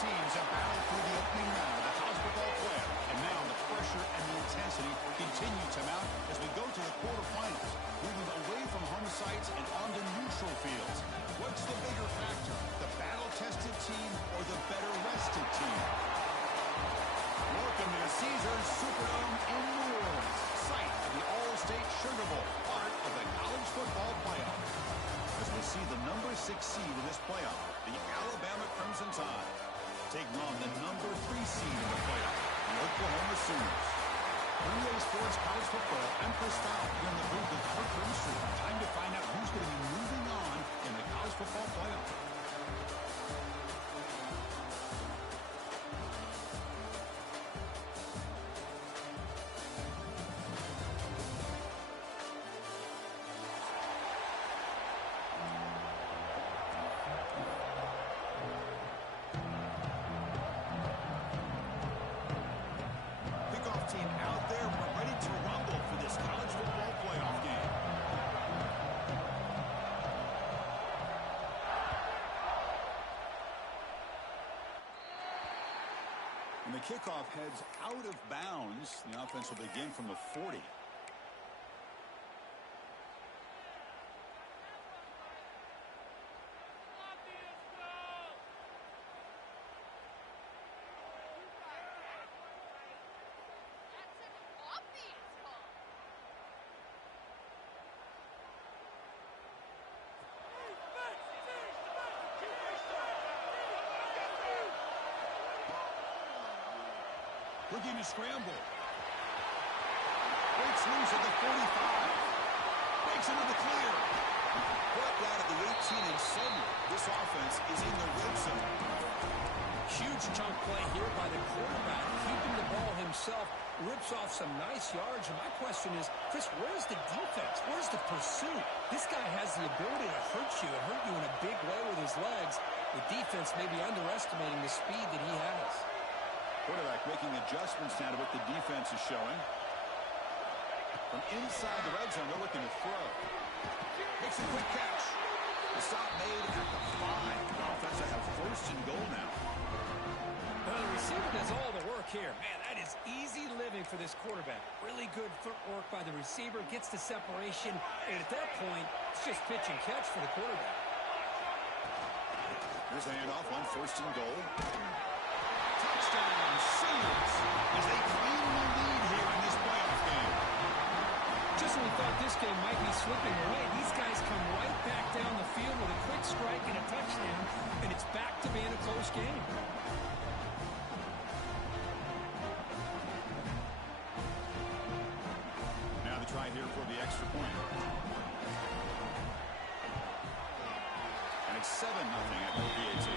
teams have battled through the opening round of the college football playoff, and now the pressure and the intensity continue to mount as we go to the quarterfinals, moving away from home sites and onto neutral fields. What's the bigger factor, the battle-tested team or the better-rested team? Welcome to Caesars Superdome in New Orleans, site of the All-State Sugar Bowl, part of the college football playoff. As we see the number 6 seed in this playoff, the Alabama Crimson Tide, taking on the number 3 seed in the playoff, the Oklahoma Sooners. 3A Sports College Football, I'm Chris Fowl, here in the booth with Kirk Grimstree. Time to find out who's going to be moving on in the college football playoff. Team out there, we're ready to rumble for this college football playoff game. And the kickoff heads out of bounds. The offense will begin from the 40. Looking to scramble. Breaks loose at the 45. Breaks into the clear. Brought out of the 18 and suddenly this offense is in the red zone. Huge chunk play here by the quarterback. Keeping the ball himself. Rips off some nice yards. And my question is, Chris, where's the defense? Where's the pursuit? This guy has the ability to hurt you and hurt you in a big way with his legs. The defense may be underestimating the speed that he has. Quarterback making adjustments now to what the defense is showing. From inside the red zone, they're looking to throw. Makes a quick catch. The stop made at the 5. The offense will have first and goal now. Well, the receiver does all the work here. Man, that is easy living for this quarterback. Really good footwork by the receiver. Gets the separation. And at that point, it's just pitch and catch for the quarterback. Here's the handoff on first and goal. Touchdown, Sooners, as they claim the lead here in this playoff game. Just when we thought this game might be slipping away, these guys come right back down the field with a quick strike and a touchdown, and it's back to being a close game. Now the try here for the extra point. And it's 7-0 at the PAT.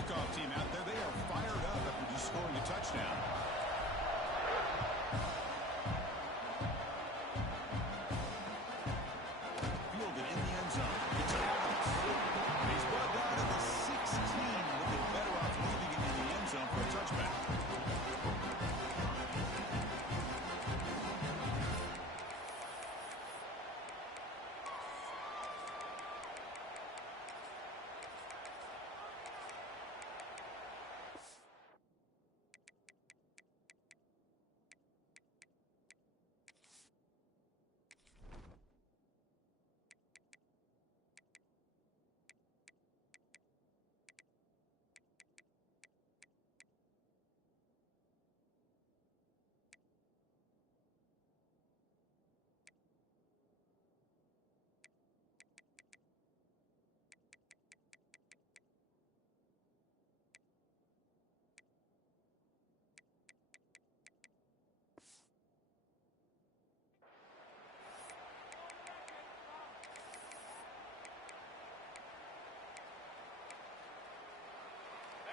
Kickoff team out there, they are fired up after just scoring a touchdown. Fielded in the end zone. It's Adams. He's brought down to the 16. Looking better off leaving it in the end zone for a touchback.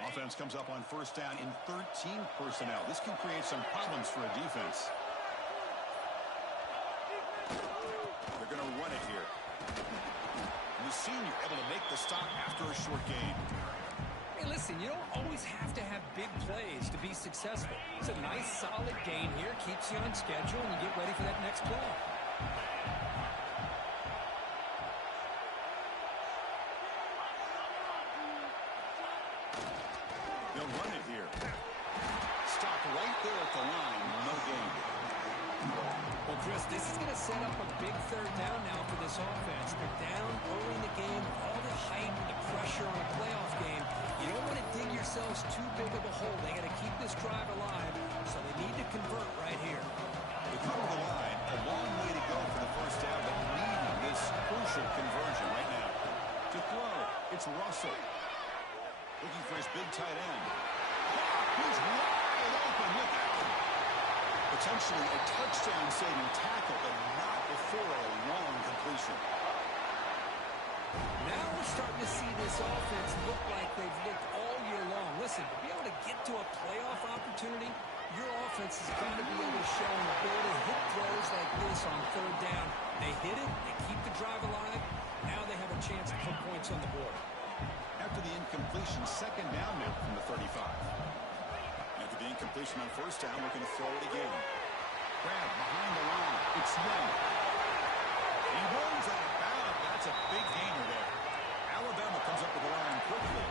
Offense comes up on first down in 13 personnel. This can create some problems for a defense. They're going to run it here. the senior able to make the stop after a short gain. Hey, listen, you don't always have to have big plays to be successful. It's a nice, solid gain here. Keeps you on schedule, and you get ready for that next play. They'll run it here. Stop right there at the line. No gain. Well, Chris, this is going to set up a big third down now for this offense. They're down early in the game. All the hype and the pressure on a playoff game. You don't want to dig yourselves too big of a hole. They got to keep this drive alive, so they need to convert right here. They come to the line. A long way to go for the first down, but needing this crucial conversion right now. To throw, it's Russell. Looking for his big tight end. He's wide open. Look out. Potentially a touchdown-saving tackle, but not before a long completion. Now we're starting to see this offense look like they've looked all year long. Listen, to be able to get to a playoff opportunity, your offense has got to be able to show an ability to hit throws like this on third down. They hit it, they keep the drive alive. Now they have a chance to put points on the board. After the incompletion, second down now from the 35. After the incompletion on first down, looking to throw it again. Grab behind the line. It's Young. He runs out of bounds. That's a big gainer there. Alabama comes up with the line quickly.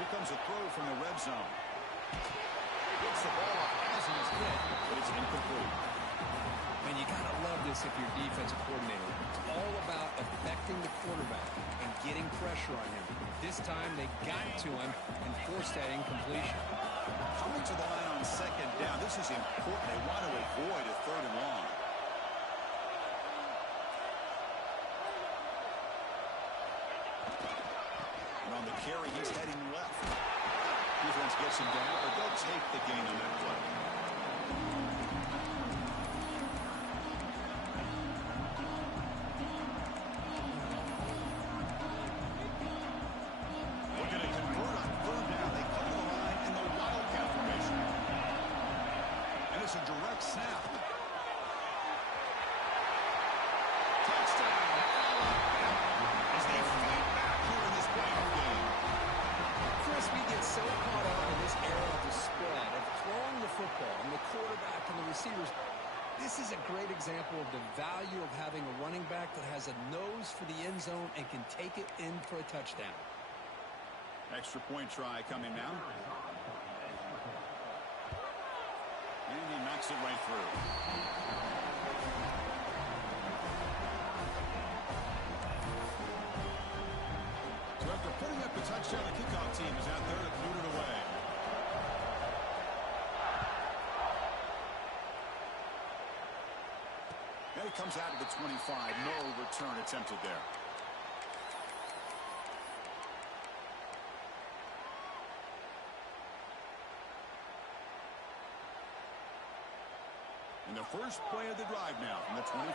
Here comes a throw from the red zone. Gets the ball off as he's hit, but it's incomplete. Man, you got to love this if you're defensive coordinator. It's all about affecting the quarterback and getting pressure on him. This time they got to him and forced that incompletion. Coming to the line on second down. This is important. They want to avoid a third and long. And on the carry, he's heading left. Defense gets him down, but they'll take the gain on that play. A direct snap. Touchdown, Alabama, as they fight back here in this playoff game. Chris, we get so caught up in this era of the spread, of throwing the football, and the quarterback and the receivers. This is a great example of the value of having a running back that has a nose for the end zone and can take it in for a touchdown. Extra point try coming now. And he knocks it right through. So after putting up the touchdown, the kickoff team is out there to boot it away. Then he comes out of the 25. No return attempted there. And the first play of the drive now from the 25.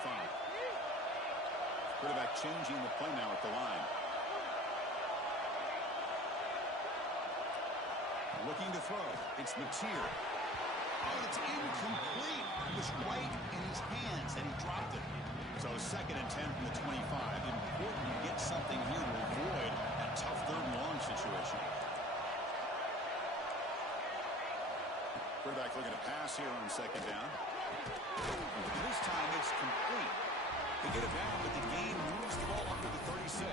Quarterback changing the play now at the line. Looking to throw. It's Mateer. Oh, it's incomplete. It was right in his hands, and he dropped it. So second and 10 from the 25. Important to get something here to avoid that tough third and long situation. Quarterback looking to pass here on second down. And this time it's complete. They get it down, but the gain moves the ball up to the 36.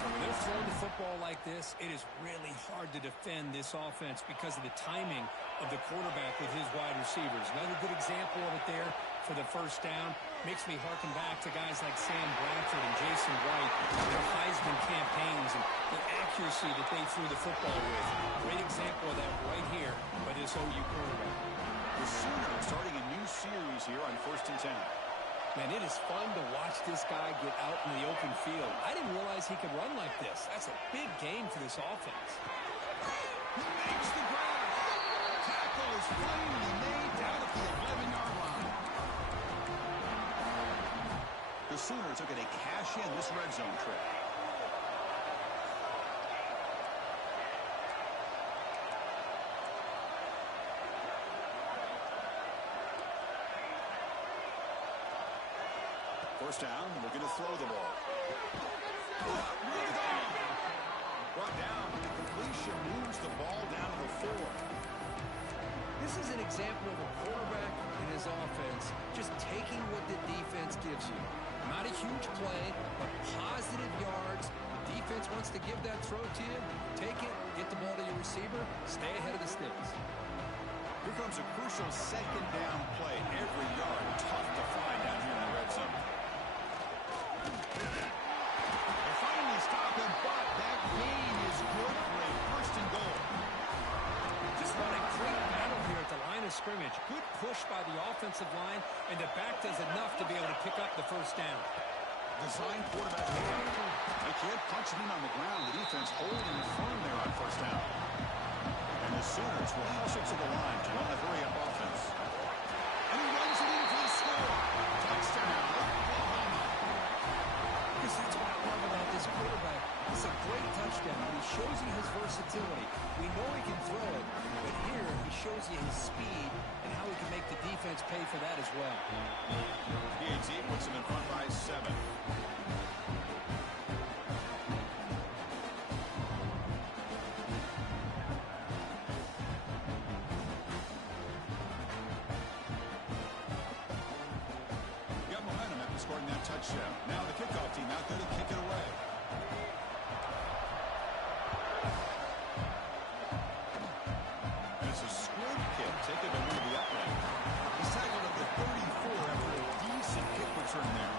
When they're throwing the football like this, it is really hard to defend this offense because of the timing of the quarterback with his wide receivers. Another good example of it there for the first down. Makes me harken back to guys like Sam Bradford and Jason White, their Heisman campaigns and the accuracy that they threw the football with. Great example of that right here by this OU quarterback. The Sooners starting a new series here on 1st and 10. Man, it is fun to watch this guy get out in the open field. I didn't realize he could run like this. That's a big game for this offense. He makes the grab. Tackle is finally made down at the 11-yard line. The Sooners are going to cash in this red zone trip. First down, looking to throw the ball. Brought down. The completion moves the ball down to the 4. This is an example of a quarterback in his offense just taking what the defense gives you. Not a huge play, but positive yards. The defense wants to give that throw to you. Take it, get the ball to your receiver, stay ahead of the sticks. Here comes a crucial second down play. Every yard tough to find down here in the red zone. They finally stop him, but that gain is good for a first and goal. Just what a great battle here at the line of scrimmage. Good push by the offensive line, and the back does enough to be able to pick up the first down. Design quarterback. They can't punch it in on the ground. The defense holding firm there on first down. And the Sooners will hustle to the line to run the hurry-up offense. And he runs it in for the score. Touchdown, Oklahoma. Because that's what I love about this quarterback. It's a great touchdown. He shows you his versatility. We know he can throw it, but here he shows you his speed and how he can make the defense pay for that as well. PAT puts him in front by 7. Got momentum after scoring that touchdown. Now the kickoff team out there to kick it away. And it's a squib kick taken by one of the upright. He's tackled at the 34 after a decent kick return there.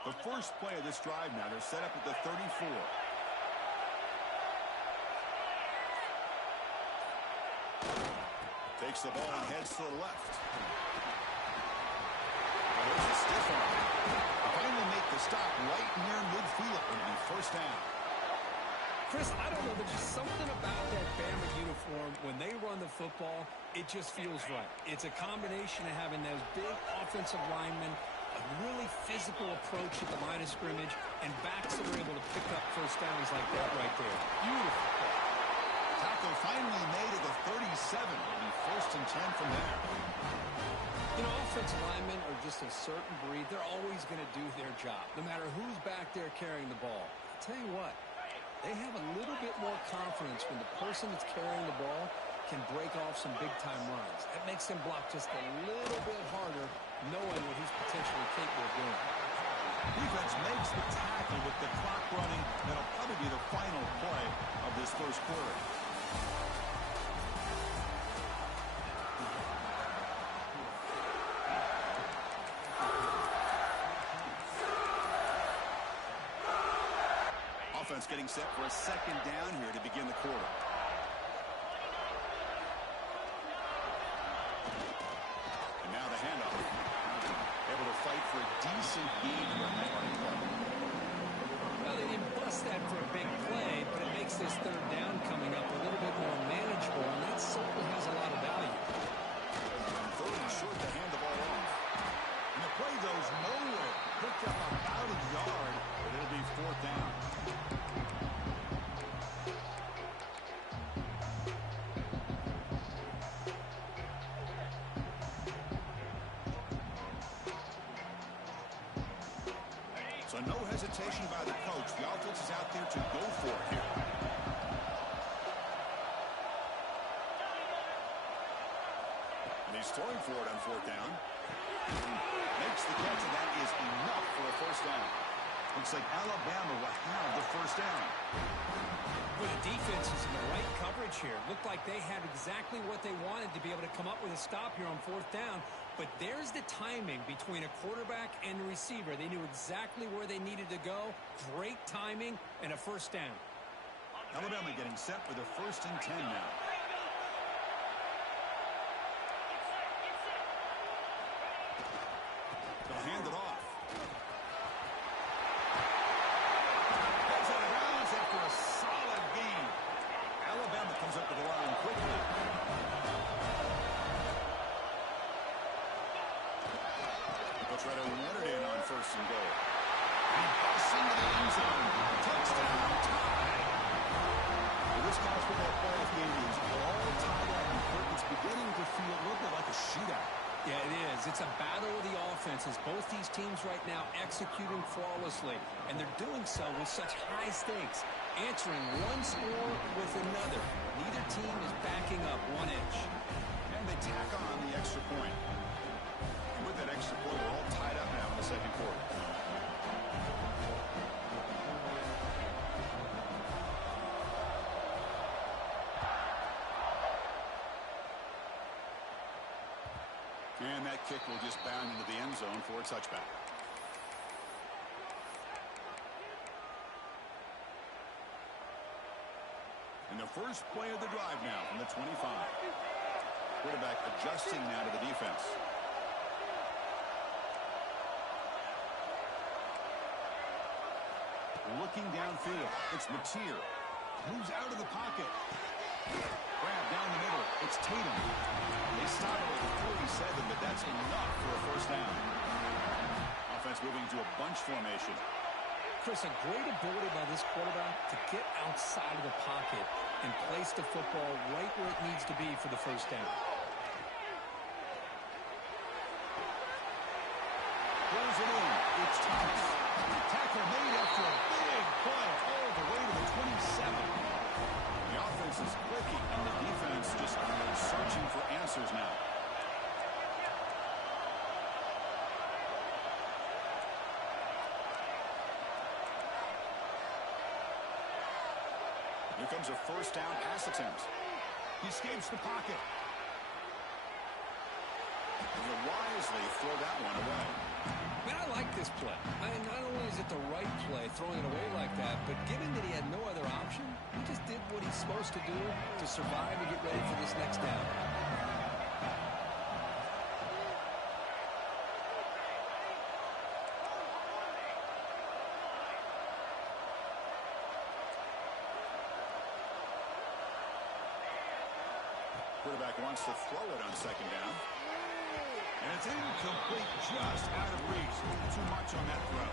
The first play of this drive now, they're set up at the 34. Takes the ball and heads to the left. There's a stiff arm. Finally make the stop right near midfield. It'll be first down. Chris, I don't know, there's just something about that Bama uniform. When they run the football, it just feels right. It's a combination of having those big offensive linemen, a really physical approach at the line of scrimmage, and backs that are able to pick up first downs like that right there. Beautiful play. Tackle finally made at the 37. It'll be first and 10 from there. You know, offensive linemen are just a certain breed. They're always going to do their job, no matter who's back there carrying the ball. I'll tell you what, they have a little bit more confidence when the person that's carrying the ball can break off some big-time runs. That makes them block just a little bit harder, knowing what he's potentially capable of doing. Defense makes the tackle with the clock running. That'll probably be the final play of this first quarter. Offense getting set for a second down here to begin the quarter. And now the handoff. Able to fight for a decent gain on that running play. Well, they didn't bust that for a big play, but it makes this third down coming up a little bit more manageable, and that certainly has a lot of value. And third and short to hand the ball off. And the play goes nowhere. Picked up about a yard, but it'll be fourth down. So no hesitation by the coach. The offense is out there to go for it here. And he's throwing for it on fourth down. Makes the catch, and that is enough for a first down. Looks like Alabama will have the first down. Well, the defense is in the right coverage here. Looked like they had exactly what they wanted to be able to come up with a stop here on fourth down. But there's the timing between a quarterback and the receiver. They knew exactly where they needed to go. Great timing and a first down. Alabama getting set for the first and 10 now. try to run it in on 1st and goal. He busts into the end zone. Touchdown, tie. Well, this college football playoff game is all tied up, and it's beginning to feel a little bit like a shootout. Yeah, it is. It's a battle of the offenses. Both these teams right now executing flawlessly, and they're doing so with such high stakes, answering one score with another. Neither team is backing up 1 inch. And they tack on the extra point. And with that extra point, we're all tied up now in the 2nd quarter. And that kick will just bound into the end zone for a touchback. And the first play of the drive now from the 25. Quarterback adjusting now to the defense. Looking downfield. It's Mateer. Moves out of the pocket. Grab down the middle. It's Tatum. They stop it at 47, but that's enough for a 1st down. Offense moving to a bunch formation. Chris, a great ability by this quarterback to get outside of the pocket and place the football right where it needs to be for the 1st down. Pulls it in. It's Thomas. Tackle made after a big play all the way to the 27. The offense is clicking, and the defense just searching for answers now. Here comes a 1st down pass attempt. He escapes the pocket. And he'll wisely throw that one away. Man, I like this play. Not only is it the right play, throwing it away like that, but given that he had no other option, he just did what he's supposed to do to survive and get ready for this next down. Quarterback wants to throw it on 2nd down. And it's incomplete, just out of reach. Too much on that throw.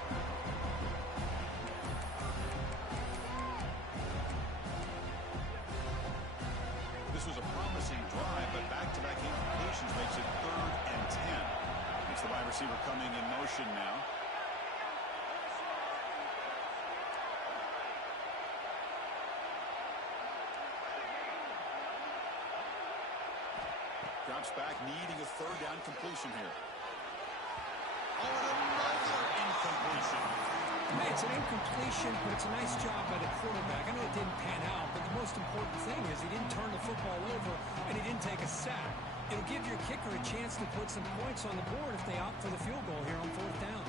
This was a promising drive, but back-to-back incompletions makes it 3rd and 10. It's the wide receiver coming in motion now. Drops back, needing a 3rd down completion here. Oh, and another incompletion. It's an incompletion, but it's a nice job by the quarterback. I know it didn't pan out, but the most important thing is he didn't turn the football over, and he didn't take a sack. It'll give your kicker a chance to put some points on the board if they opt for the field goal here on 4th down.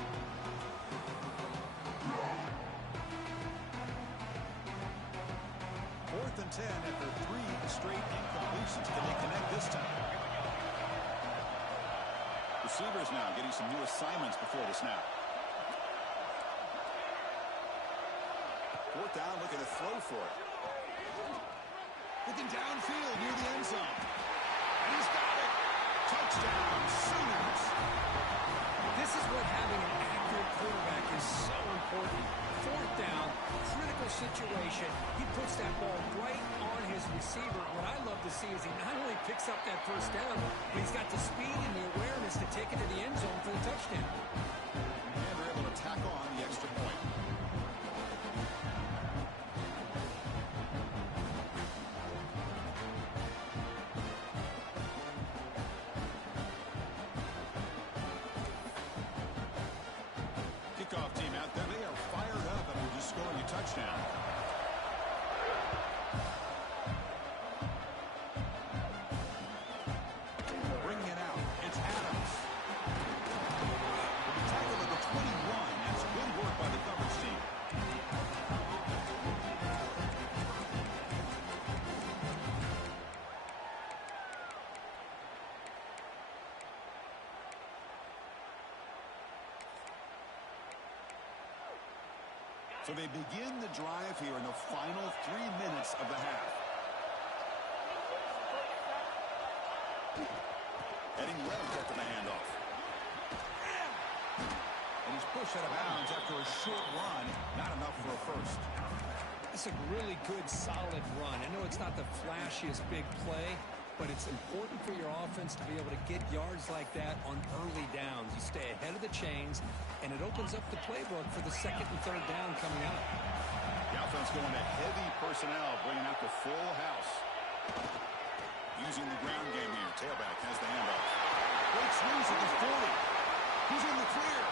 4th and 10 after 3 straight incompletions. Can they connect this time? Receivers now getting some new assignments before the snap. 4th down, looking to throw for it. Looking downfield near the end zone. And he's got it. Touchdown, Sooners. This is what having an accurate quarterback is so important. 4th down, critical situation. He puts that ball right on his receiver. What I love to see is he not only picks up that 1st down, but he's got the speed and the awareness to take it to the end zone for the touchdown. And they're able to tack on the extra point. Kickoff team out there. They are fired up after just scoring a touchdown. Bringing it out. It's Adams. With the tackle at the 21. That's good work by the coverage team. So they begin the drive here in the final 3 minutes of the half. Heading left after the handoff. he's pushed out of bounds after a short run. Not enough for a first. It's a really good, solid run. I know it's not the flashiest big play, but it's important for your offense to be able to get yards like that on early downs. You stay ahead of the chains, and it opens up the playbook for the second and third down coming up. The offense going to heavy personnel, bringing out the full house. Using the ground game here. Tailback has the handoff. Great swings at the 40. He's in the clear.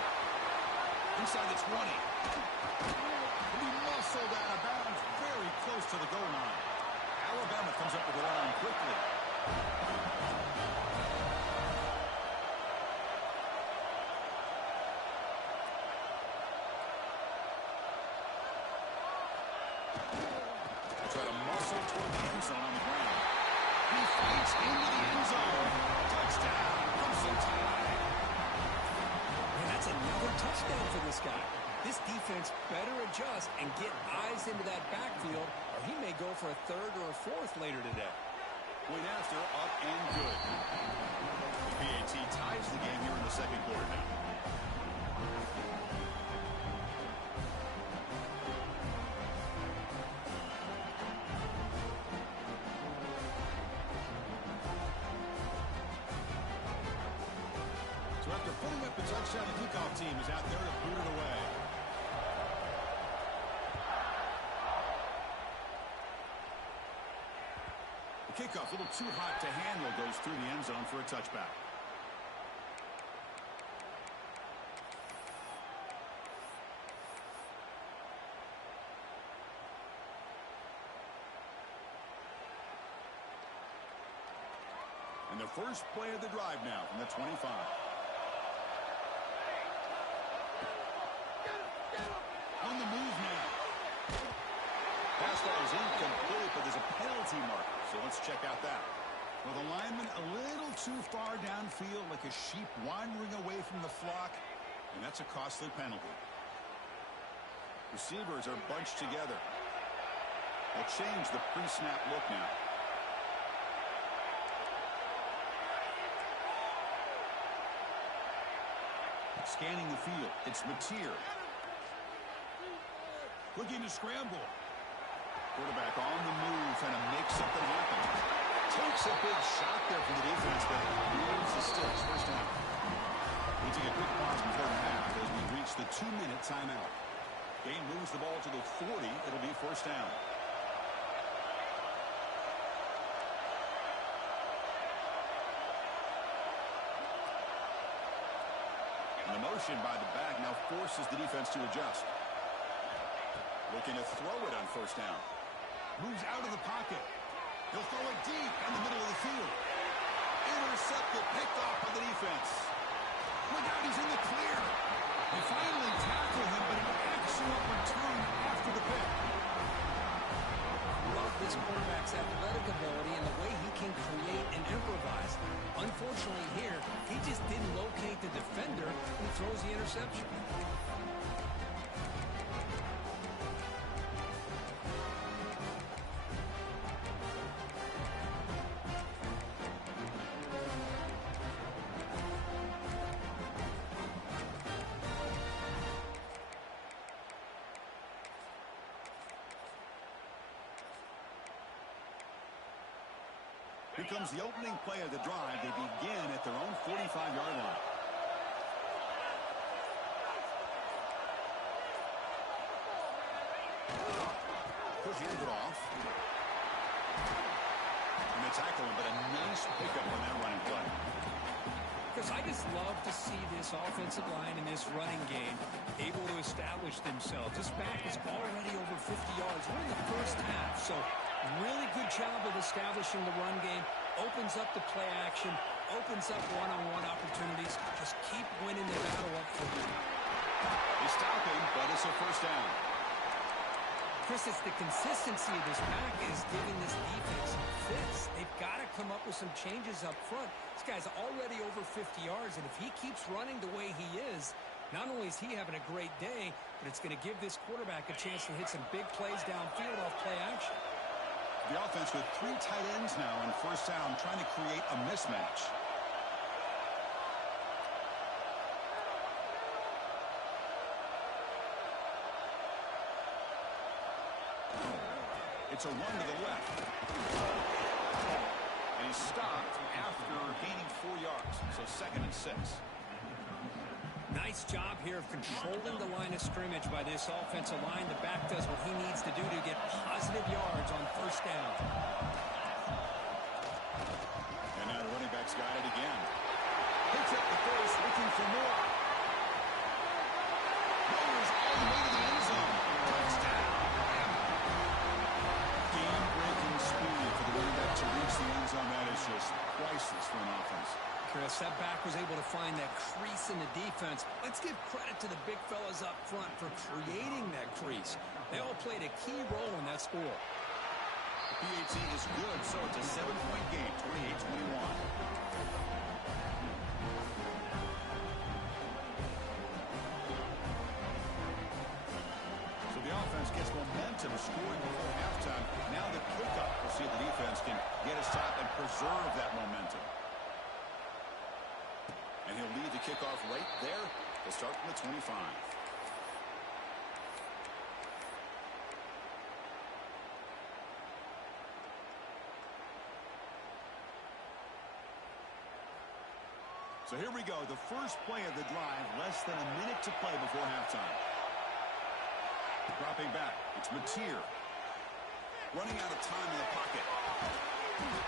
Inside the 20. He muscled out of bounds very close to the goal line. Alabama comes up with the line quickly. They try to muscle toward the end zone on the ground. He fights into the end zone. Touchdown, Crimson Tide. And that's another touchdown for this guy. This defense better adjust and get eyes into that backfield, or he may go for a third or a fourth later today. Point after, up and good. The PAT ties the game here in the second quarter now. So after putting up the touchdown, the kickoff team is out there to boot it away. The kickoff, a little too hot to handle, goes through the end zone for a touchback. And the first play of the drive now from the 25. On the move now. Pass ball is incomplete, but there's a penalty marker, so let's check out that. Well, the lineman a little too far downfield, like a sheep wandering away from the flock, and that's a costly penalty. Receivers are bunched together. They'll change the pre-snap look now. Scanning the field, it's Mateer. Looking to scramble. Quarterback on the move, trying to make something happen. Takes a big shot there from the defense, but moves the sticks. First down. We take a quick pause before the half as we reach the 2-minute timeout. Game moves the ball to the 40. It'll be first down. And the motion by the back now forces the defense to adjust. Looking to throw it on first down. Moves out of the pocket. He'll throw it deep in the middle of the field. Intercepted, picked off by the defense. Look out, he's in the clear. They finally tackle him, but an excellent return after the pick. Love this quarterback's athletic ability and the way he can create and improvise. Unfortunately here, he just didn't locate the defender and throws the interception. Here comes the opening play of the drive. They begin at their own 45-yard line. Push it off. And they tackle him, but a nice pickup on that running play. Because I just love to see this offensive line and this running game able to establish themselves. This back is already over 50 yards. We're in the first half, so really good job of establishing the run game. Opens up the play action, opens up one-on-one opportunities. Just keep winning the battle up front. They stop him, but it's a first down. Chris, it's the consistency of this back is giving this defense fits. They've got to come up with some changes up front. This guy's already over 50 yards, and if he keeps running the way he is, not only is he having a great day, but it's going to give this quarterback a chance to hit some big plays downfield off play action. The offense with 3 tight ends now on first down, trying to create a mismatch. It's a run to the left. And he's stopped after gaining 4 yards. So 2nd and 6. Nice job here of controlling the line of scrimmage by this offensive line. The back does what he needs to do to get positive yards on 1st down. And now the running back's got it again. Picks up the face, looking for more. Rolls all the way to the end zone. Touchdown. Game-breaking speed for the running back to reach the end zone. That is just priceless for an offense. Chris, that back was able to find that crease in the defense. Let's give credit to the big fellas up front for creating that crease. They all played a key role in that score. The PAT is good, so it's a 7-point game, 28-21. So the offense gets momentum scoring before halftime. Now the kickoff. We'll see if the defense can get a stop and preserve that momentum. And he'll lead the kickoff right there. They'll start from the 25. So here we go. The first play of the drive. Less than a minute to play before halftime. Dropping back. It's Mateer. Running out of time in the pocket.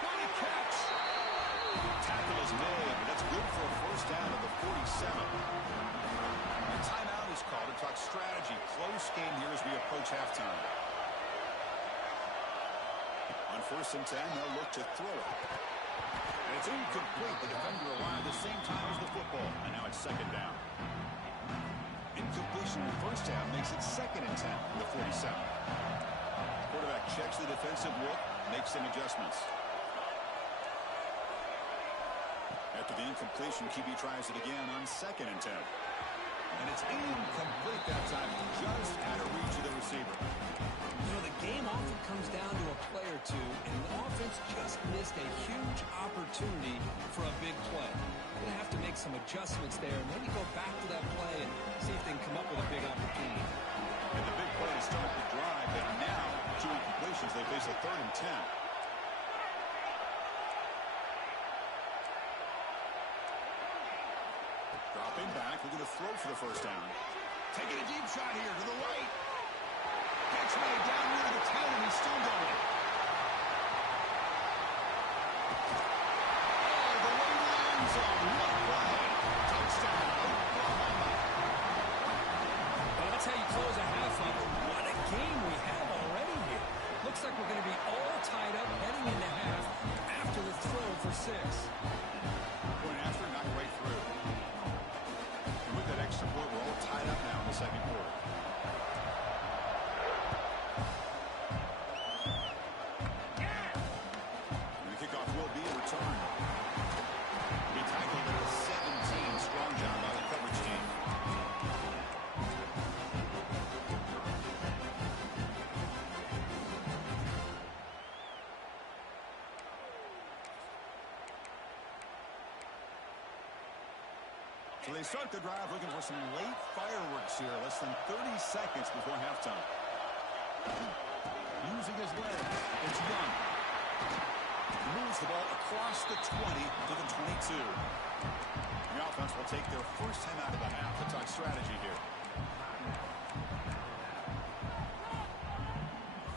What a catch! Tackle is made, but that's good for a first down at the 47. A timeout is called to talk strategy. Close game here as we approach halftime. On 1st and 10, they'll look to throw it. And it's incomplete. The defender arrived the same time as the football, and now it's 2nd down. Incompletion in 1st down makes it 2nd and 10 from the 47. Quarterback checks the defensive look, makes some adjustments. After the incompletion, QB tries it again on 2nd and 10. And it's incomplete that time, just out of reach of the receiver. You know, the game often comes down to a play or two, and the offense just missed a huge opportunity for a big play. They're going to have to make some adjustments there, maybe go back to that play and see if they can come up with a big opportunity. And the big play to start the drive, but now 2 incompletions. They face a 3rd and 10. Dropping back, looking to throw for the first down. Taking a deep shot here to the right. Catch made down near the 10, and he's still going. Oh, the way to the end zone. What a play. Touchdown, Oklahoma. Well, that's how you close a half up. What a game we have already here. Looks like we're going to be all tied up heading into half after the throw for 6. Point after, not right through. And with that extra point, we're all tied up now in the 2nd quarter. And the kickoff will be a return. He tackled at a 17. Strong job by the coverage team. So they start the drive looking for some late fireworks here. Less than 30 seconds before halftime. Using his leg. It's Young. Moves the ball across the 20 to the 22. The offense will take their first time out of the half to talk strategy here.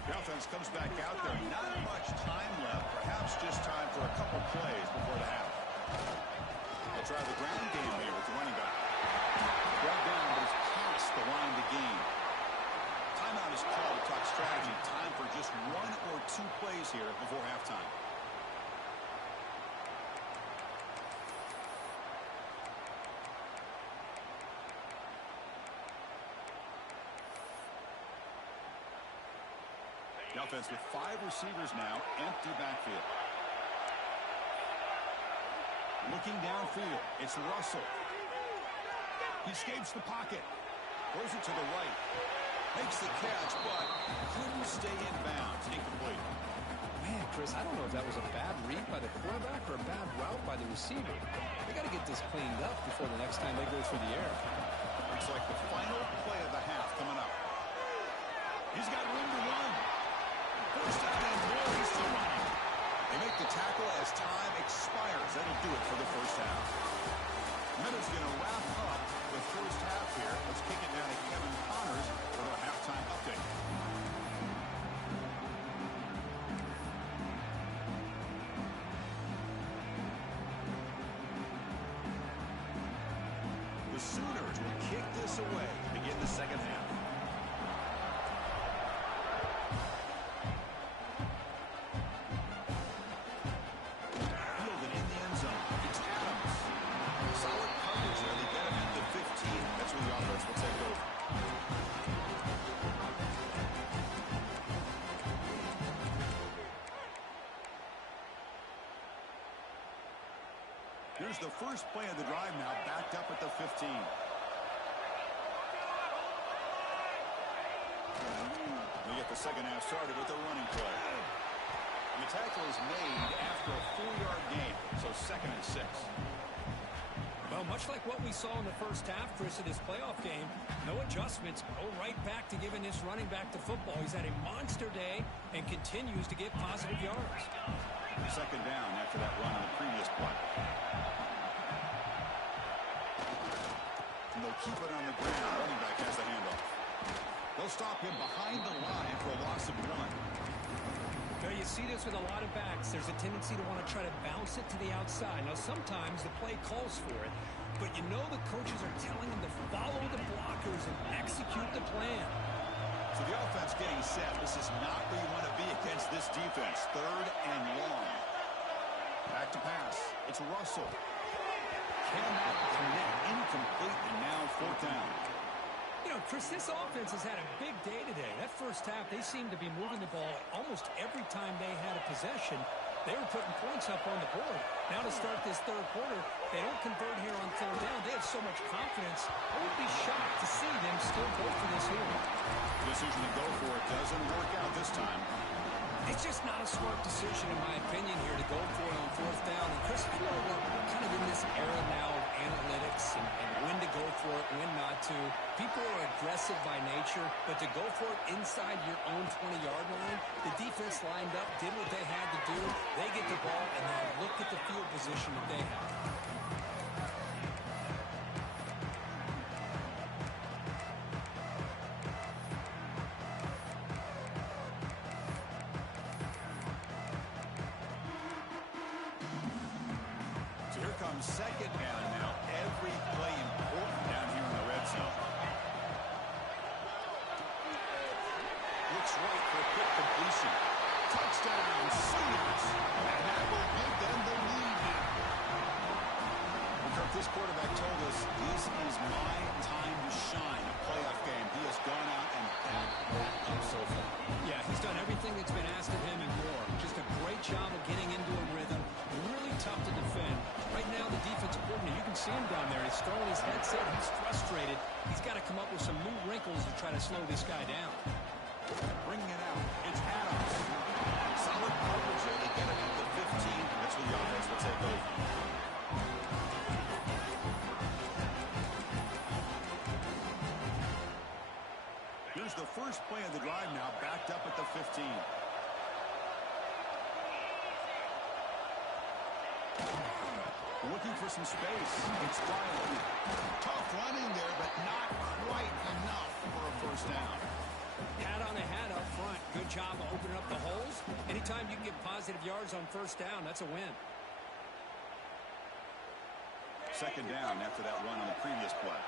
The offense comes back out there. Not much time left. Perhaps just time for a couple plays before the half. They'll try the ground game here with the running back. Brought down, but it's past the line to gain. Timeout is called to talk strategy. Time for just 1 or 2 plays here before halftime. The offense with 5 receivers now, empty backfield. Looking downfield, it's Russell. He escapes the pocket. Throws it to the right. Makes the catch, but couldn't stay in bounds. Incomplete. Man, Chris, I don't know if that was a bad read by the quarterback or a bad route by the receiver. They got to get this cleaned up before the next time they go through the air. Looks like the final play of the half coming up. He's got room to run. First down and more. He's still running. They make the tackle as time expires. That'll do it for the first half. Minutes going to wrap up the first half here. Let's kick it down to Kevin Connors for the halftime update. The Sooners will kick this away to begin the second half. Fielded in the end zone. It's Adams. Solid coverage there. They get him at the 15. That's when the offense will take over. Here's the first play of the drive now, backed up at the 15. We get the second half started with a running play. The tackle is made after a 4-yard gain, so 2nd and 6. Well, much like what we saw in the first half, Chris, of this playoff game, no adjustments. Go right back to giving this running back to football. He's had a monster day and continues to get positive yards. Second down after that run on the previous play. And they'll keep it on the ground. Running back has the handoff. They'll stop him behind the line for a loss of 1. There you see this with a lot of backs. There's a tendency to want to try to bounce it to the outside. Now, sometimes the play calls for it, but you know the coaches are telling them to follow the blockers and execute the plan. So the offense getting set. This is not where you want to be against this defense. 3rd and long. Back to pass. It's Russell. Cannot connect. Incomplete, and now 4th down. You know, Chris, this offense has had a big day today. That first half, they seemed to be moving the ball almost every time they had a possession. They were putting points up on the board. Now to start this third quarter, they don't convert here on 3rd down. They have so much confidence. I would be shocked to see them still go for this here. The decision to go for it doesn't work out this time. It's just not a smart decision, in my opinion, here to go for it on 4th down. And, Chris, I know we're kind of in this era now of analytics and when to go for it, when not to. People are aggressive by nature, but to go for it inside your own 20-yard line, the defense lined up, did what they had to do. They get the ball, and now look at the field position that they have. Second down now. Every play important down here in the red zone. Looks right for a quick completion. Touchdown, Sooners. And that will give them the lead now. Kirk, this quarterback told us this is my time to shine. A playoff game. He has gone out and backed that up so far. Yeah, he's done everything that's been asked of him and more. Just a great job of getting into a rhythm. Really tough to defend. Right now, the defensive coordinator, you can see him down there. He's throwing his headset. He's frustrated. He's got to come up with some new wrinkles to try to slow this guy down. Bringing it out. It's Adams. Solid coverage there. They get him at the 15. That's where the offense will take over. Here's the first play of the drive now, backed up at the 15. Looking for some space. It's Wiley. Tough running there, but not quite enough for a first down. Hat on a hat up front. Good job of opening up the holes. Anytime you can get positive yards on 1st down, that's a win. Second down after that run on the previous play.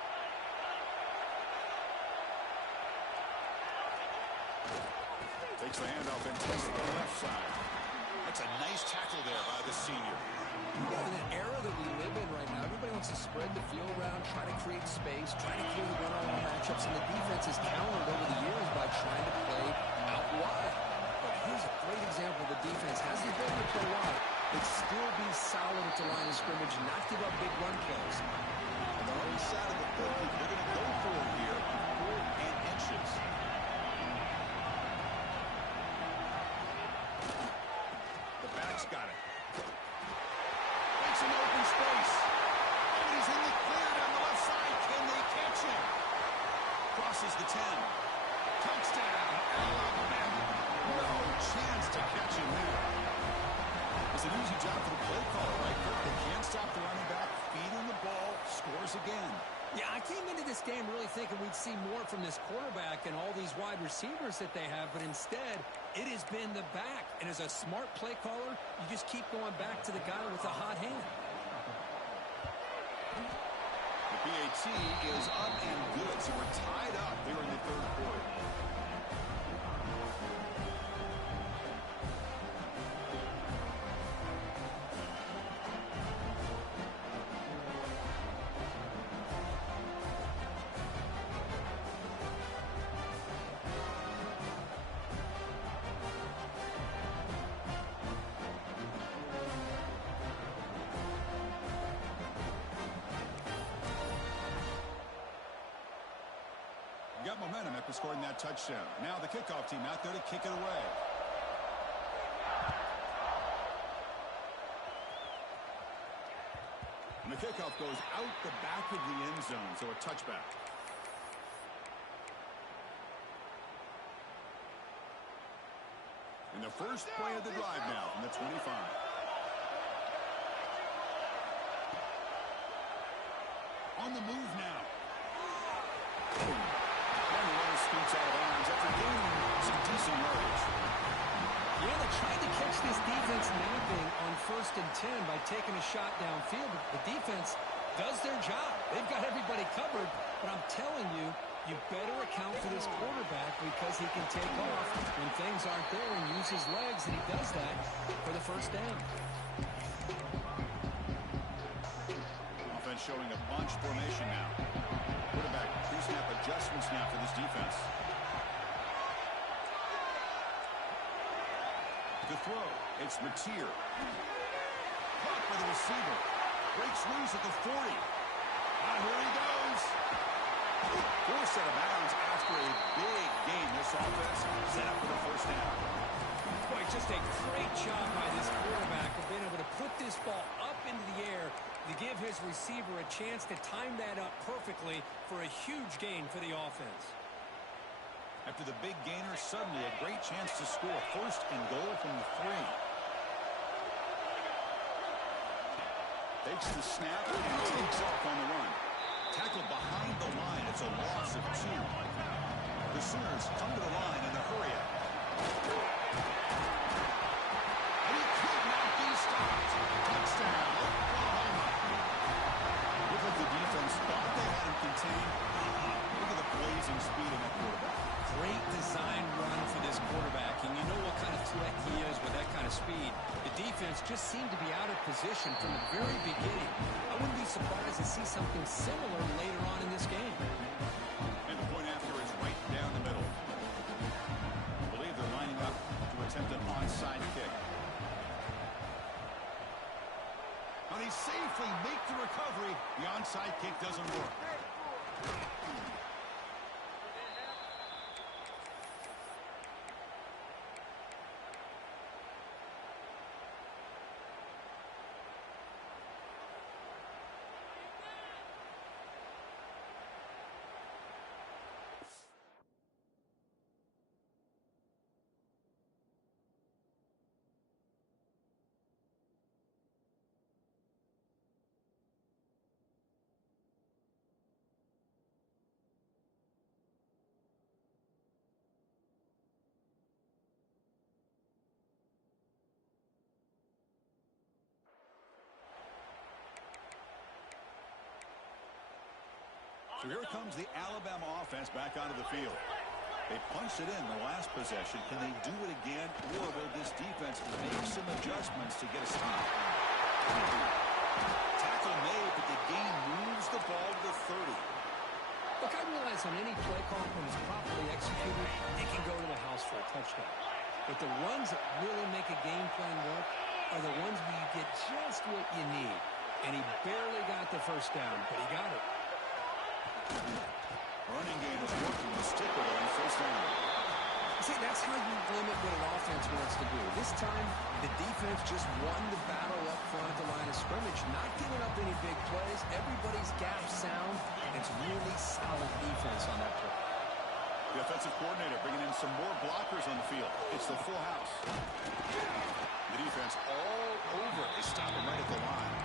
Takes the handoff and takes it to the left side. That's a nice tackle there by the senior. Yeah, in an era that we live in right now, everybody wants to spread the field around, try to create space, try to clear the one-on-one matchups, and the defense has countered over the years by trying to play out wide. But here's a great example. The defense has the ability to play wide, but still be solid at the line of scrimmage, not give up big run plays. On the right side of the field, they're going to go for it here on 4th and inches. The back's got it. Makes an open space. And he's in the clear down the left side. Can they catch him? Crosses the 10. Touchdown, Alabama. No chance to catch him there. It's an easy job for the play caller, right, Kirk? They can't stop the running back, feeding the ball, scores again. Yeah, I came into this game really thinking we'd see more from this quarterback and all these wide receivers that they have, but instead, it has been the back. And as a smart play caller, you just keep going back to the guy with the hot hand. The PAT is up and good, so we're tied up here in the third quarter. Got momentum after scoring that touchdown. Now the kickoff team out there to kick it away. And the kickoff goes out the back of the end zone, so a touchback. And the first play of the drive now from the 25. On the move now. Scoots out of bounds after gaining some decent yardage. Yeah, they tried to catch this defense napping on 1st and 10 by taking a shot downfield, but the defense does their job. They've got everybody covered, but I'm telling you, you better account for this quarterback because he can take off when things aren't there and use his legs, and he does that for the first down. Offense showing a bunch formation now. Quarterback pre-snap adjustments now for this defense. To throw, it's Mateer. Caught by the receiver. Breaks loose at the 40. Here he goes. Forced out of bounds after a big game. This offense set up for the first down. Boy, just a great job by this quarterback of being able to put this ball up into the air to give his receiver a chance to time that up perfectly for a huge gain for the offense. After the big gainer, suddenly a great chance to score. First and goal from the 3. Takes the snap and takes off on the run. Tackled behind the line. It's a loss of 2. The Sooners come to the line in a hurry up. And he could not be stopped. Touchdown, Oklahoma. Looked like the defense thought they had him contained. Look at the blazing speed of that quarterback. Great design run for this quarterback, and you know what kind of threat he is with that kind of speed. The defense just seemed to be out of position from the very beginning. I wouldn't be surprised to see something similar later on in this game. And the point after is right down the middle. I believe they're lining up to attempt an onside kick. Now they safely make the recovery. The onside kick doesn't work. So here comes the Alabama offense back onto the field. They punched it in the last possession. Can they do it again, or will this defense make some adjustments to get a stop? Tackle made, but the game moves the ball to the 30. Look, I realize on any play call, when it's properly executed, it can go to the house for a touchdown. But the runs that really make a game plan work are the ones where you get just what you need. And he barely got the first down, but he got it. Running game is working to stick with it on first down. See, that's how you limit what an offense wants to do. This time, the defense just won the battle up front at the line of scrimmage, not giving up any big plays. Everybody's gap sound, and it's really solid defense on that play. The offensive coordinator bringing in some more blockers on the field. It's gets the full house. The defense all over it. They stop him right at the line.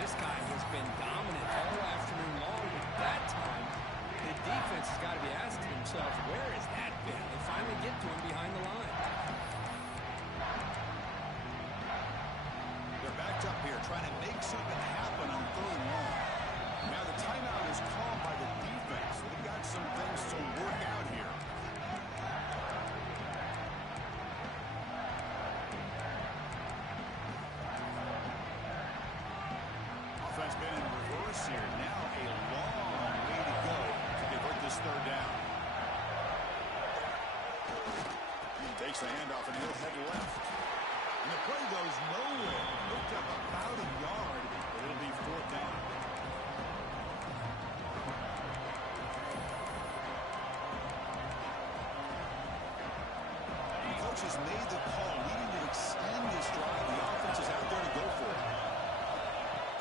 This guy has been dominant all afternoon long, but that time, the defense has got to be asking themselves, where has that been? They finally get to him behind the line. They're backed up here trying to make something happen on 3rd and long. Now the timeout is called by the defense. They've got some things to work out here. Offense been in reverse here. Now a long way to go to convert this 3rd down. He takes the handoff and he'll head left. And the play goes nowhere. Looked up about a yard, but it'll be 4th down. The coach has made the call, needing to extend this drive. The offense is out there to go for it.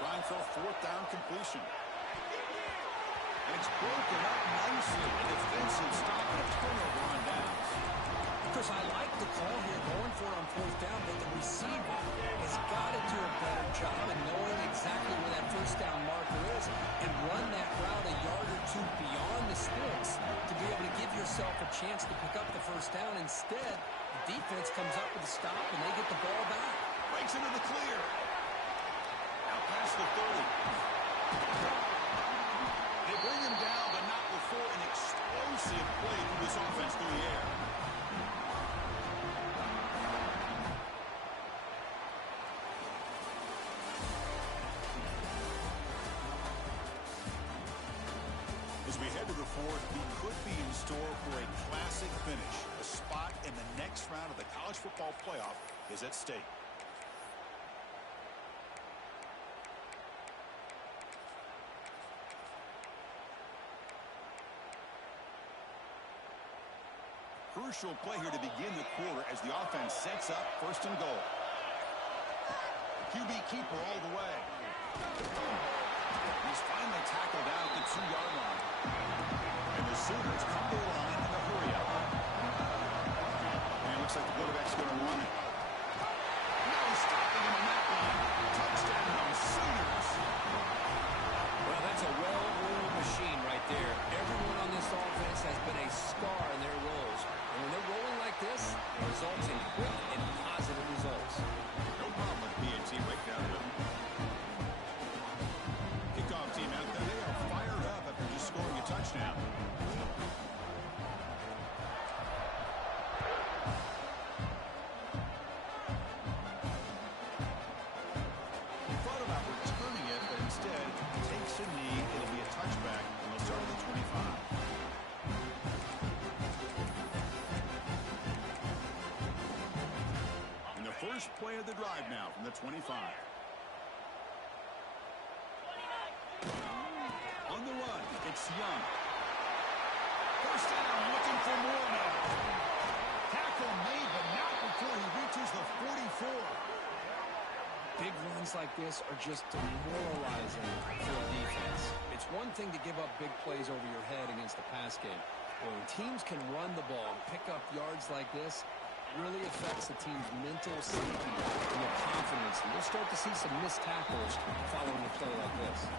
Trying for a 4th down completion. And it's broken up nicely. A defensive stop and a turnover on downs. Chris, I like the call here, going for it on 4th down, but the receiver has got to do a better job of knowing exactly where that 1st down marker is and run that route a yard or 2 beyond the splits to be able to give yourself a chance to pick up the 1st down. Instead, the defense comes up with a stop and they get the ball back. Breaks into the clear. Out past the 30. They bring him down, but not before an explosive play through this offense through the air. As we head to the 4th, we could be in store for a classic finish. A spot in the next round of the college football playoff is at stake. Crucial play here to begin the quarter as the offense sets up 1st and goal. QB keeper all the way. He's finally tackled out at the 2-yard line. And the Sooners come to the line in a hurry up. And it looks like the quarterback's going to run it. No stopping him on that line. Touchdown, Sooners. Well, that's a well-oiled machine right there. Everyone on this offense has been a star in their roles. And when they're rolling like this, it results in quick and positive results. No problem with PNC right down the middle. Kickoff team out there. They are fired up after just scoring a touchdown. He thought about returning it, but instead takes a knee. It'll be a touchback, and they'll start at the 25. And the first play of the drive now from the 25. On the run, it's Young. 1st down, looking for more now. Tackle made, but not before he reaches the 44. Big runs like this are just demoralizing for a defense. It's one thing to give up big plays over your head against the pass game. But when teams can run the ball and pick up yards like this, it really affects the team's mental safety and their confidence. And you'll start to see some missed tackles following a play like this.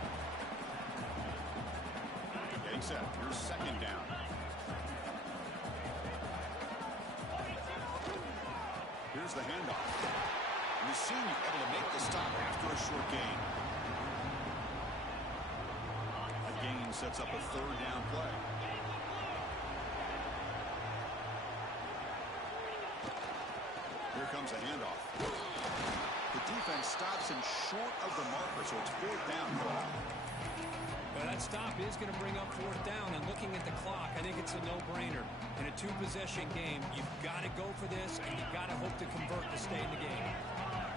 Getting set. Here's 2nd down. Here's the handoff. And the senior able to make the stop after a short gain. A gain sets up a 3rd down play. Here comes a handoff. The defense stops him short of the marker, so it's 4th down. Well, that stop is going to bring up 4th down, and looking at the clock, I think it's a no-brainer. In a 2-possession game, you've got to go for this, and you've got to hope to convert to stay in the game.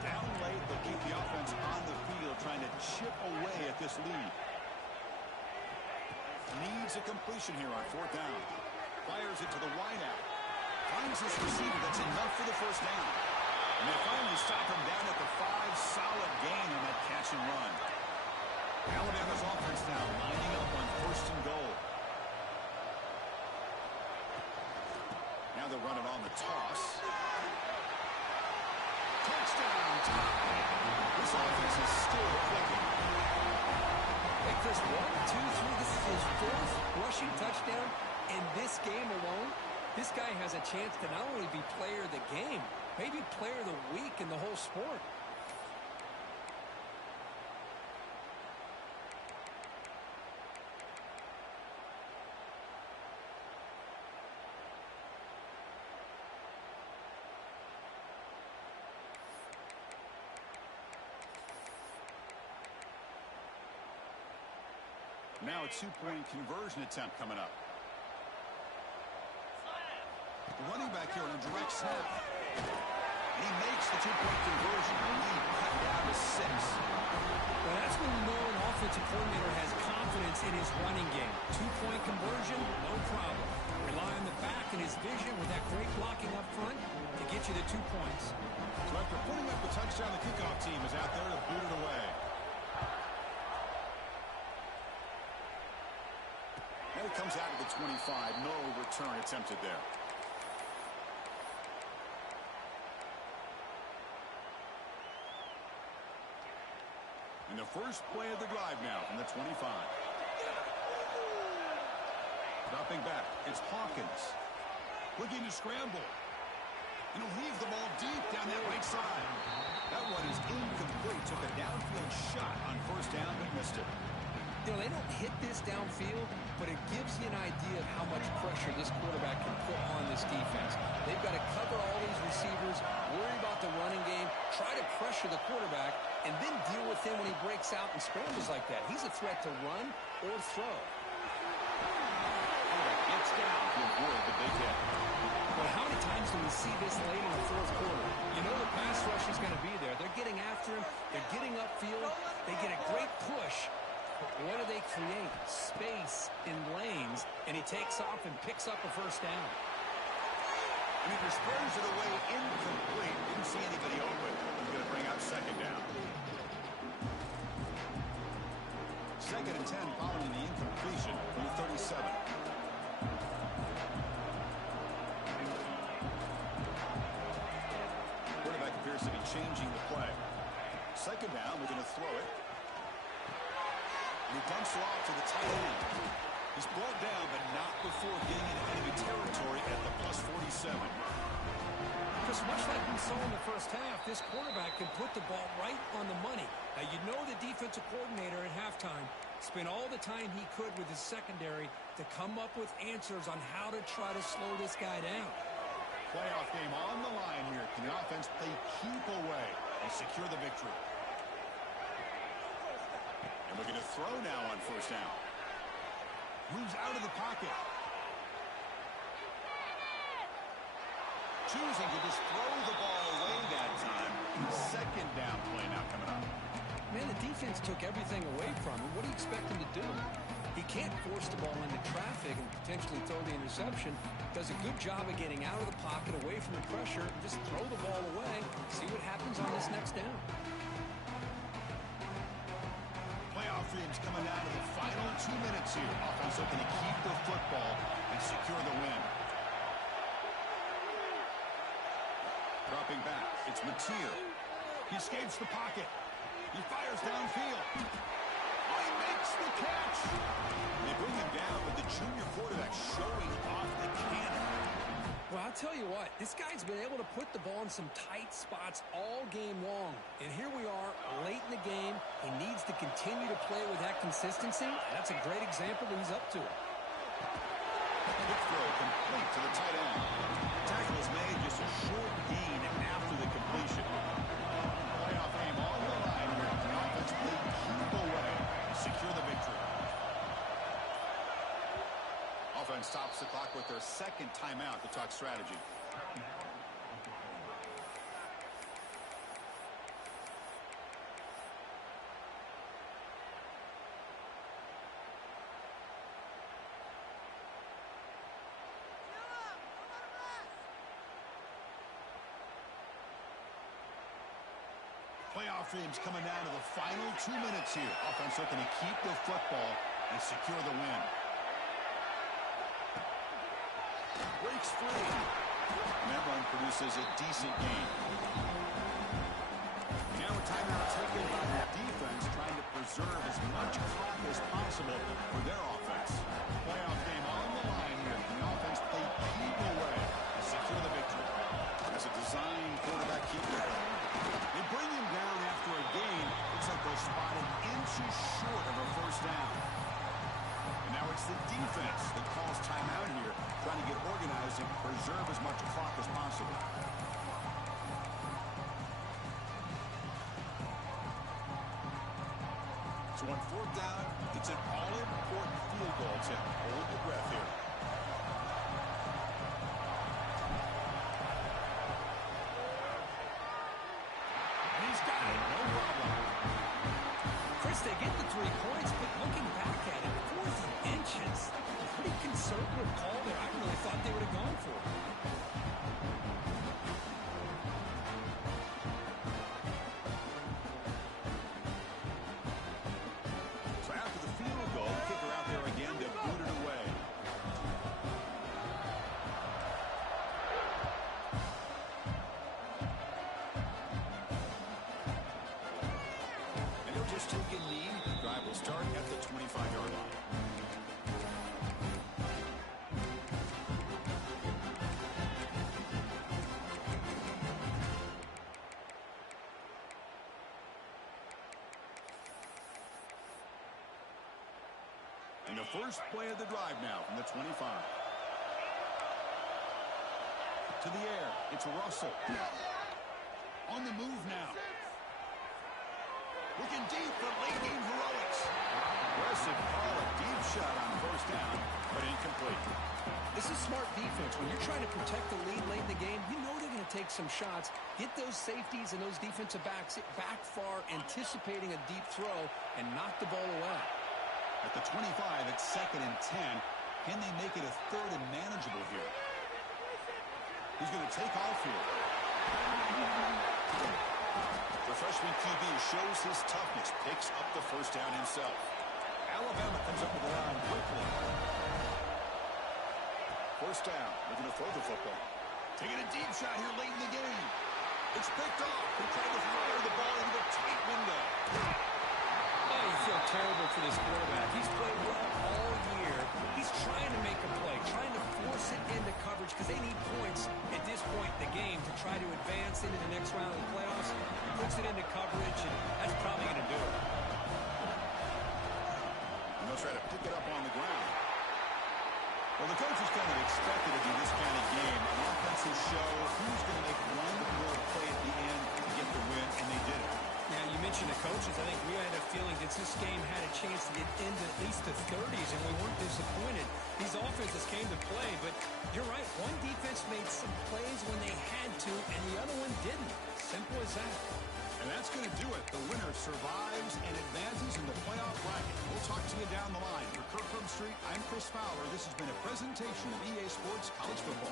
Down late, they'll keep the offense on the field, trying to chip away at this lead. Needs a completion here on 4th down. Fires it to the wideout. Finds his receiver. That's enough for the 1st down. And they finally stop him down at the 5. Solid gain on that catch and run. Alabama's offense now lining up on 1st and goal. Now rather run it on the toss. Touchdown tie. This offense is still clicking. Hey, Chris, 1, 2, 3. This is his 4th rushing touchdown in this game alone. This guy has a chance to not only be player of the game, maybe player of the week in the whole sport. Now a two-point conversion attempt coming up. The running back here on a direct snap. And he makes the two-point conversion. The lead cut down to 6. Well, that's when you know an offensive coordinator has confidence in his running game. Two-point conversion, no problem. Rely on the back and his vision with that great blocking up front to get you the 2 points. So after putting up the touchdown, the kickoff team is out there to boot it away. And it comes out of the 25. No return attempted there. And the first play of the drive now from the 25. Dropping back, it's Hawkins. Looking to scramble. And he'll leave the ball deep down that right side. That one is incomplete. Took a downfield shot on first down, but missed it. You know, they don't hit this downfield, but it gives you an idea of how much pressure this quarterback can put on this defense. They've got to cover all these receivers, worry about the running game, try to pressure the quarterback, and then deal with him when he breaks out and scrambles like that. He's a threat to run or throw. Quarterback gets down to avoid the big hit. Well, how many times do we see this late in the fourth quarter? You know the pass rush is going to be there. They're getting after him. They're getting upfield. They get a great push. What do they create? Space in lanes, and he takes off and picks up a first down. And he disposed it away incomplete. Didn't see anybody open. He's going to bring out second down. 2nd and 10 following the incompletion from the 37. Quarterback appears to be changing the play. 2nd down, we're going to throw it. And he dumps it off to the tight end. He's brought down, but not before getting into enemy territory at the plus 47. Just much like we saw in the first half, this quarterback can put the ball right on the money. Now, you know the defensive coordinator at halftime spent all the time he could with his secondary to come up with answers on how to try to slow this guy down. Playoff game on the line here. Can the offense play keep away and secure the victory? And we're going to throw now on first down. Moves out of the pocket. Choosing to just throw the ball away that time. 2nd down play now coming up. Man, the defense took everything away from him. What do you expect him to do? He can't force the ball into traffic and potentially throw the interception. Does a good job of getting out of the pocket, away from the pressure. Just throw the ball away. See what happens on this next down. Playoff dreams coming down to the final 2 minutes here. Offense looking to keep the football and secure the win. Dropping back, it's Mateer. He escapes the pocket. He fires downfield. Oh, he makes the catch. They bring him down, but the junior quarterback showing off the cannon. Well, I'll tell you what, this guy's been able to put the ball in some tight spots all game long. And here we are, late in the game. He needs to continue to play with that consistency. That's a great example that he's up to it. Quick throw complete to the tight end. Tackle is made, just a short gain after the completion. Playoff game on the line here. The offense play keep away and secure the victory. Offense stops the clock with their 2nd timeout to talk strategy. Playoff dreams coming down to the final 2 minutes here. Offense looking to keep the football and secure the win. Breaks free. And that run produces a decent gain. Now a timeout taken by the defense, trying to preserve as much clock as possible for their offense. Playoff game on the line here. The offense played keep away to secure the victory. As a design quarterback keeper, they bring him down after a gain. Looks like they'll spot him inches short of a first down. And now it's the defense that calls timeout here, trying to get organized and preserve as much clock as possible. So on fourth down, it's an all-important field goal attempt. Hold your breath here. And he's got it, no problem. Chris, they get the 3 points, but looking back at it, 4th and inches. Pretty conservative call there. I really thought they would have gone for it. So after the field goal, the kicker out there again to boot it away. And they'll just take a knee. The drive will start at the 25-yard line. And the first play of the drive now from the 25. To the air, it's Russell. On the move now. Looking deep for late-game heroics. Aggressive call, a deep shot on first down, but incomplete. This is smart defense. When you're trying to protect the lead late in the game, you know they're going to take some shots, get those safeties and those defensive backs back far, anticipating a deep throw, and knock the ball away. At the 25, it's 2nd and 10. Can they make it a 3rd and manageable here? He's going to take off here. The freshman QB shows his toughness, picks up the first down himself. Alabama comes up with the line quickly. First down, looking to throw the football. Taking a deep shot here late in the game. It's picked off. He tried to fire the ball into a tight window. Oh, you feel terrible for this quarterback. He's played well all year. He's trying to make a play, trying to force it into coverage because they need points at this point in the game to try to advance into the next round of the playoffs. He puts it into coverage, and that's probably going to do it. And they'll try to pick it up on the ground. Well, the coaches kind of expected it in this kind of game. An offensive show, who's going to make one more play at the end to get the win, and they did it. Yeah, you mentioned the coaches. I think we had a feeling that this game had a chance to get into at least the 30s, and we weren't disappointed. These offenses came to play, but you're right. One defense made some plays when they had to, and the other one didn't. Simple as that. And that's going to do it. The winner survives and advances in the playoff bracket. We'll talk to you down the line. For Kirk Street, I'm Chris Fowler. This has been a presentation of EA Sports College Football.